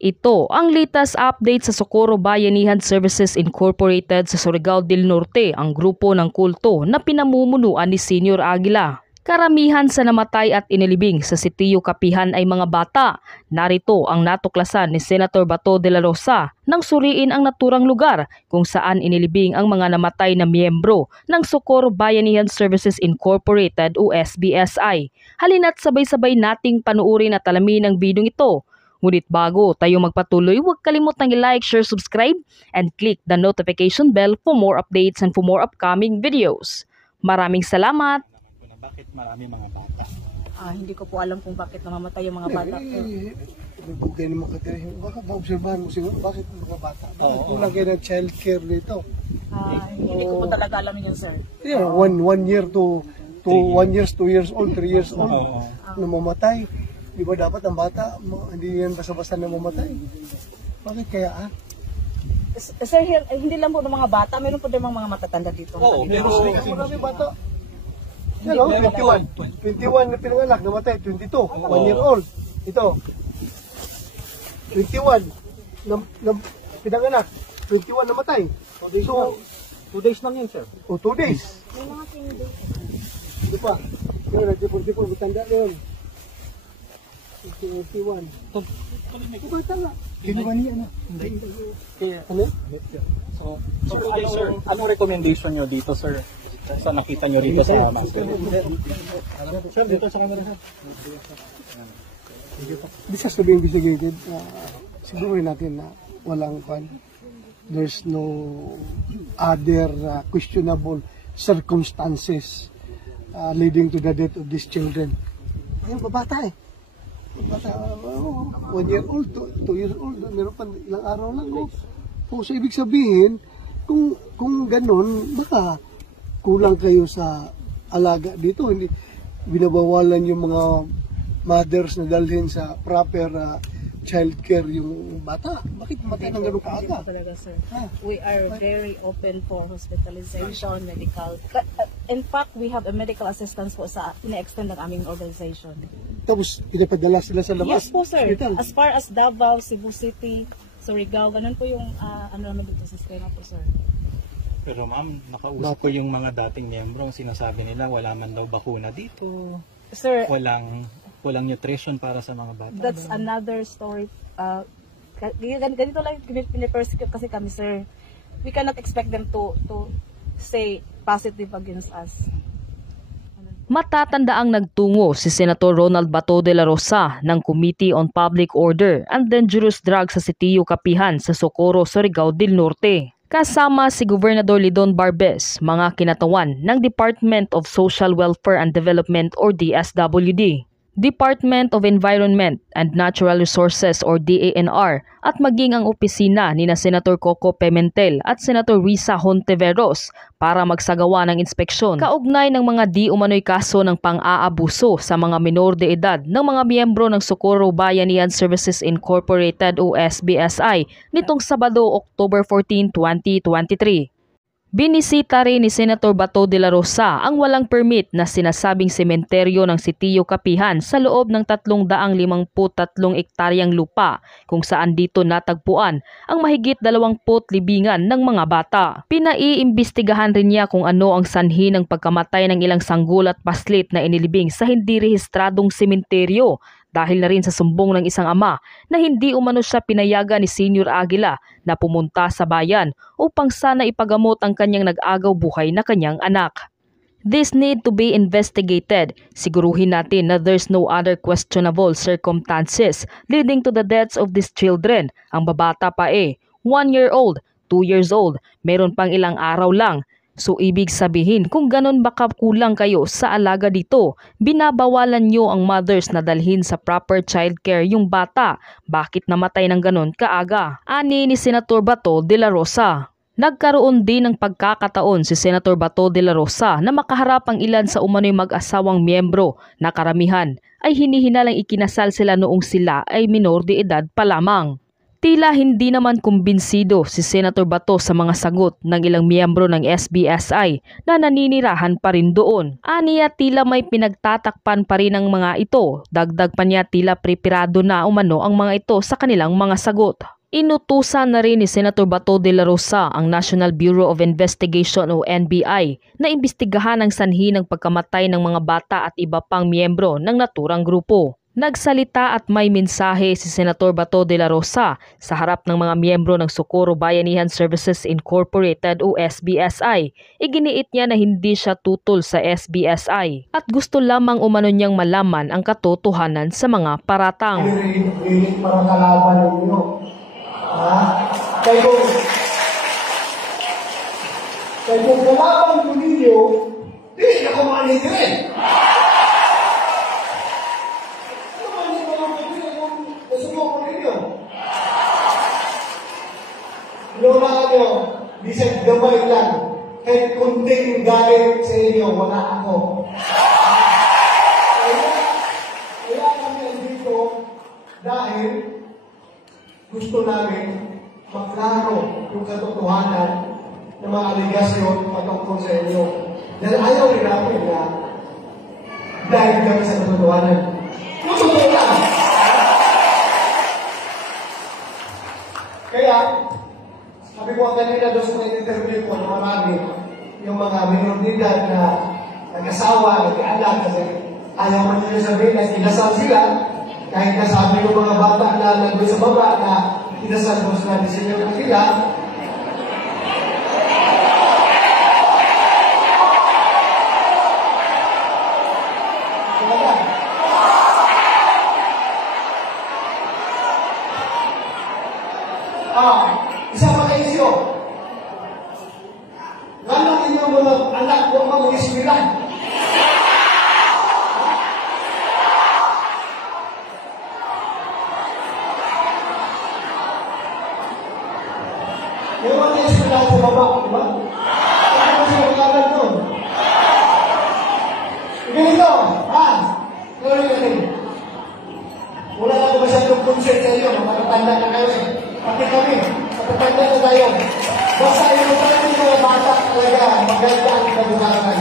Ito ang latest update sa Socorro Bayanihan Services Incorporated sa Surigao del Norte, ang grupo ng kulto na pinamumunuan ni Senior Aguila. Karamihan sa namatay at inilibing sa Sitio Kapihan ay mga bata. Narito ang natuklasan ni Senator Bato de la Rosa nang suriin ang naturang lugar kung saan inilibing ang mga namatay na miyembro ng Socorro Bayanihan Services Incorporated o SBSI. Halina't sabay-sabay nating panuorin at alamin ang bidong ito. Ngunit bago tayo magpatuloy, huwag kalimutang i-like, share, subscribe, and click the notification bell for more updates and for more upcoming videos. Maraming salamat! Bakit marami mga bata? Hindi ko po alam kung bakit namamatay yung mga bata. Bugay naman katiri. Baka maobserbahan mo siguro bakit mga bata. Bakit kulang kayo ng child care dito? Hindi ko po talaga alam yun, sir. Yeah, one year to 1 year, 2 years old, 3 years old namamatay. Di ba dapat ang bata, hindi yan basta-basta namamatay? Bakit kaya Sir, hindi lang po ng mga bata, meron po din mga matatanda dito. Oo, Marami bata. Hello, 21 na pinanganak, namatay, 22, 1 year old. Ito, 21 na pinanganak, 21 namatay. So, 2 days lang yun, sir. 2 days. May mga sindi. Di ba? Yun, nagdipon-dipon, matanda na yun. 21. Bata nga. Kinuha niya na. Ano? So sir, anong recommendation nyo dito, sir? Sa nakita nyo rito sa master? Sir, dito sa camera, sir. This has to be investigated. Siguro natin na walang pan. There's no other questionable circumstances leading to the death of these children. Ayun, babata eh. Babata, 1 year old, 2 years old, meron pa ilang araw lang. So ibig sabihin, kung ganun, baka kulang kayo sa alaga dito. Hindi binabawalan yung mga mothers na dalhin sa proper child care yung bata. Bakit matay ng ganun kaaga? Talaga, sir. We are very open for hospitalization, medical. In fact, we have a medical assistance po sa ina-extend ng aming organization. Tapos pinapadala sila sa labas. Yes po, sir. Hospital. As far as Davao, Cebu City, Surigao, ganun po yung ano naman dito sa sistema po, sir. Pero ma'am, nakausap ko yung mga dating miyembro, sinasabi nila wala man daw bakuna dito. Sir, Walang nutrition para sa mga bata. that's another story. Ganito lang pinipersecute kasi kami, sir. We cannot expect them to say positive against us. Matatandaang nagtungo si Senator Ronald Bato de la Rosa ng Committee on Public Order and Dangerous Drugs sa Sitio Kapihan sa Socorro, Surigao del Norte. Kasama si Gobernador Lidon Barbes, mga kinatawan ng Department of Social Welfare and Development or DSWD, Department of Environment and Natural Resources or DANR at maging ang opisina ni Senator Coco Pimentel at Senator Risa Hontiveros para magsagawa ng inspeksyon kaugnay ng mga di umano'y kaso ng pang-aabuso sa mga menor de edad ng mga miyembro ng Socorro Bayanihan Services Incorporated o SBSI nitong Sabado, October 14, 2023. Binisita rin ni Senator Bato de la Rosa ang walang permit na sinasabing sementeryo ng Sitio Kapihan sa loob ng 353 ektaryang lupa kung saan dito natagpuan ang mahigit 20 libingan ng mga bata. Pinaiimbestigahan rin niya kung ano ang sanhi ng pagkamatay ng ilang sanggol at paslit na inilibing sa hindi rehistradong sementeryo dahil na rin sa sumbong ng isang ama na hindi umano siya pinayagan ni Senior Aguila na pumunta sa bayan upang sana ipagamot ang kanyang nag-agaw buhay na kanyang anak. This need to be investigated. Siguruhin natin na there's no other questionable circumstances leading to the deaths of these children. Ang babata pa 1 year old, 2 years old, meron pang ilang araw lang. So ibig sabihin, kung ganun baka kulang kayo sa alaga dito, binabawalan nyo ang mothers na dalhin sa proper child care yung bata. Bakit namatay ng ganun kaaga? Ani ni Senator Bato de la Rosa. Nagkaroon din ng pagkakataon si Senator Bato de la Rosa na makaharap ang ilan sa umano'y mag-asawang miyembro na karamihan ay hinihinalang ikinasal sila noong sila ay minor de edad pa lamang. Tila hindi naman kumbinsido si Senator Bato sa mga sagot ng ilang miyembro ng SBSI na naninirahan pa rin doon. Aniya tila may pinagtatakpan pa rin ang mga ito. Dagdag pa niya tila prepirado na umano ang mga ito sa kanilang mga sagot. Inutusan na rin ni Senator Bato de la Rosa ang National Bureau of Investigation o NBI na imbestigahan ang sanhi ng pagkamatay ng mga bata at iba pang miyembro ng naturang grupo. Nagsalita at may mensahe si Senator Bato de la Rosa sa harap ng mga miyembro ng Socorro Bayanihan Services Incorporated o SBSI. Iginiit niya na hindi siya tutol sa SBSI at gusto lamang umano niyang malaman ang katotohanan sa mga paratang. Pilit para kalaban ninyo. Kaya kung kalaban ko ninyo, di ako manitin. Lola nyo, bisag gabay lang, kahit kunting galit sa inyo, wala ako. Kaya kami andito dahil gusto namin maklaro yung katotohanan ng mga aligasyon patungkol sa inyo. Dahil ayaw rin namin na dahil kami sa katotohanan. Yung totoo lang. Kaya, sabi ko kanina doon sa interview ko na marami yung mga minoridad na nag-asawa, nag-anak kasi ayaw man nila sabihin na kinasal sila kahit nasabi ng mga bata na nandun sa baba na kinasal mo sila di sila nakila. Isa pa kayo isyo. Ganang inyong mga anak ko mag-ismilan. Yung mga ismilan sa baba, di ba? Ano siya magkagal doon? Ganito, gawin natin. Wala na ko masyadong concert sa iyo, matatanda na kayo eh. Pati kami, matatanda na tayo. Basta yung mga bata talaga maganda ang kabukasan.